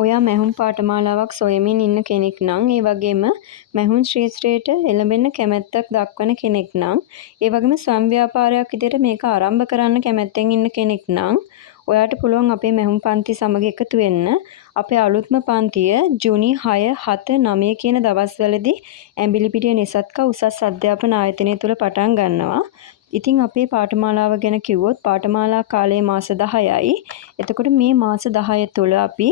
ඔයා මැහුම් පාඨමාලාවක් සොයමින් ඉන්න කෙනෙක් නම්, ඒ වගේම මැහුම් ක්ෂේත්‍රයට එළඹෙන්න කැමැත්තක් දක්වන කෙනෙක් නම්, ඒ වගේම ස්වයං ව්‍යාපාරයක් විදිහට මේක ආරම්භ කරන්න කැමැත්තෙන් ඉන්න කෙනෙක් නම්, ඔයාට පුළුවන් අපේ මැහුම් පන්ති සමග එකතු වෙන්න. අපේ අලුත්ම පන්තිය ජූනි 6, 7, 9 කියන දවස්වලදී ඇඹිලිපිටිය නිසත්කා උසස් අධ්‍යාපන ආයතනය තුල පටන් ගන්නවා. ඉතින් අපේ පාඨමාලාව ගැන කිව්වොත් පාඨමාලා කාලය මාස 10යි. එතකොට මේ මාස 10 තුළ අපි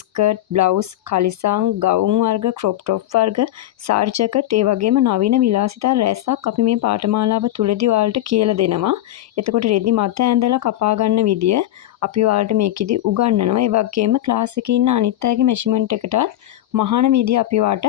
ස්කර්ට්, බ්ලවුස්, කලිසම්, ගවුම් වර්ග, ක්‍රොප් ටොප් වර්ග, සාරි ජැකට්, ඒ වගේම නවීන විලාසිතා රැසක් අපි මේ පාඨමාලාව තුලදී ඔයාලට කියලා දෙනවා. එතකොට රෙදි මත ඇඳලා කපා ගන්න විදිය අපි ඔයාලට මේකෙදි උගන්වනවා. ඒ වගේම ක්ලාස් එකේ ඉන්න අනිත් අයගේ මෙෂර්මන්ට් එකටත් මහාන විදිය අපි ඔයාලට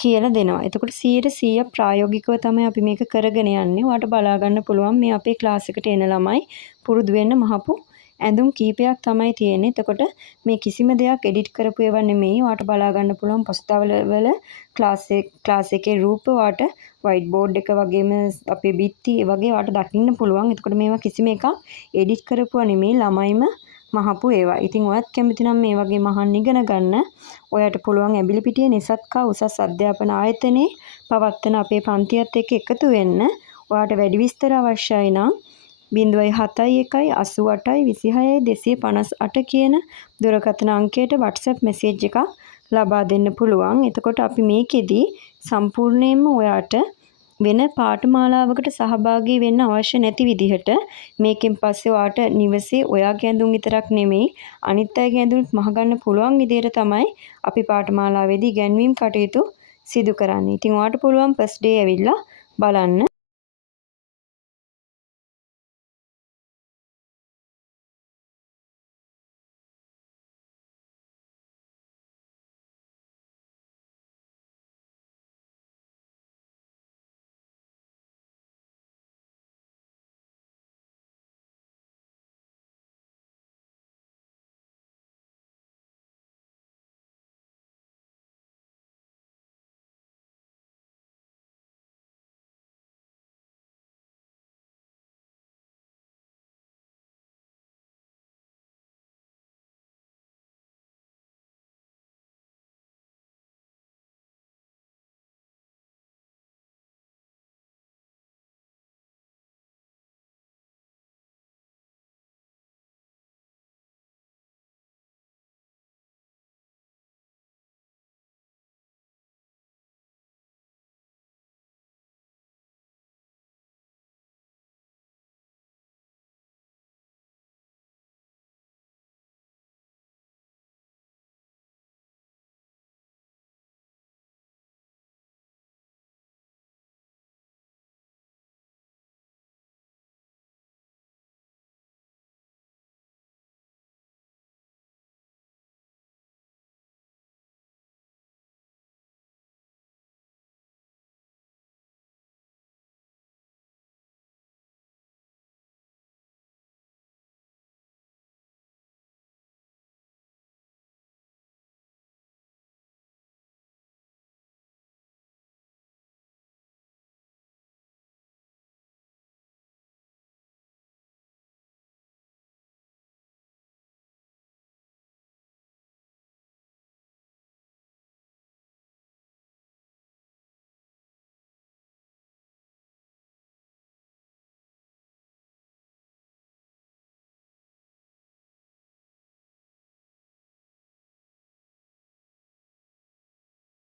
කියලා දෙනවා. එතකොට 100% ප්‍රායෝගිකව තමයි අපි මේක කරගෙන යන්නේ. ඔයාලට බලා ගන්න පුළුවන් මේ අපේ ක්ලාස් එකට එන ළමයි පුරුදු වෙන්න මහපු ඇඳුම් කීපයක් තමයි තියෙන්නේ. එතකොට මේ කිසිම දෙයක් එඩිට් කරපු ඒවා නෙමෙයි. ඔයාලට බලා ගන්න පුළුවන් පසුතලවල ක්ලාස් එකේ රූප ඔයාලට වයිට් බෝඩ් එක වගේම අපේ බිත්ති ඒ වගේ ඔයාලට දකින්න පුළුවන්. එතකොට මේවා කිසිම එකක් එඩිට් කරපුවා නෙමෙයි. ළමයිම මහපු ඒවා. ඉතින් ඔයත් කැමති නම් මේ වගේ මහන් ඉගෙන ගන්න ඔයාට පුළුවන් ඇඹිලිපිටිය නිසත්කා උසස් අධ්‍යාපන ආයතනයේ පවත්වන අපේ පන්තියත් එක්ක එකතු වෙන්න. ඔයාට වැඩි විස්තර අවශ්‍යයි නම් 071 88 26 258 කියන දුරකථන අංකයට WhatsApp message එකක් ලබා දෙන්න පුළුවන්. එතකොට අපි මේකෙදි සම්පූර්ණයෙන්ම ඔයාට වෙන පාඨමාලාවකට සහභාගී වෙන්න අවශ්‍ය නැති විදිහට මේකෙන් පස්සේ ඔයාට නිවසේ ඔයාගේ ඇඳුම් විතරක් නෙමෙයි අනිත් අයගේ ඇඳුම්ත් මහගන්න පුළුවන් විදිහට තමයි අපි පාඨමාලාවේදී ඉගැන්වීම් කටයුතු සිදු කරන්නේ. ඉතින් ඔයාට පුළුවන් ෆස්ට් ඩේ ඇවිල්ලා බලන්න.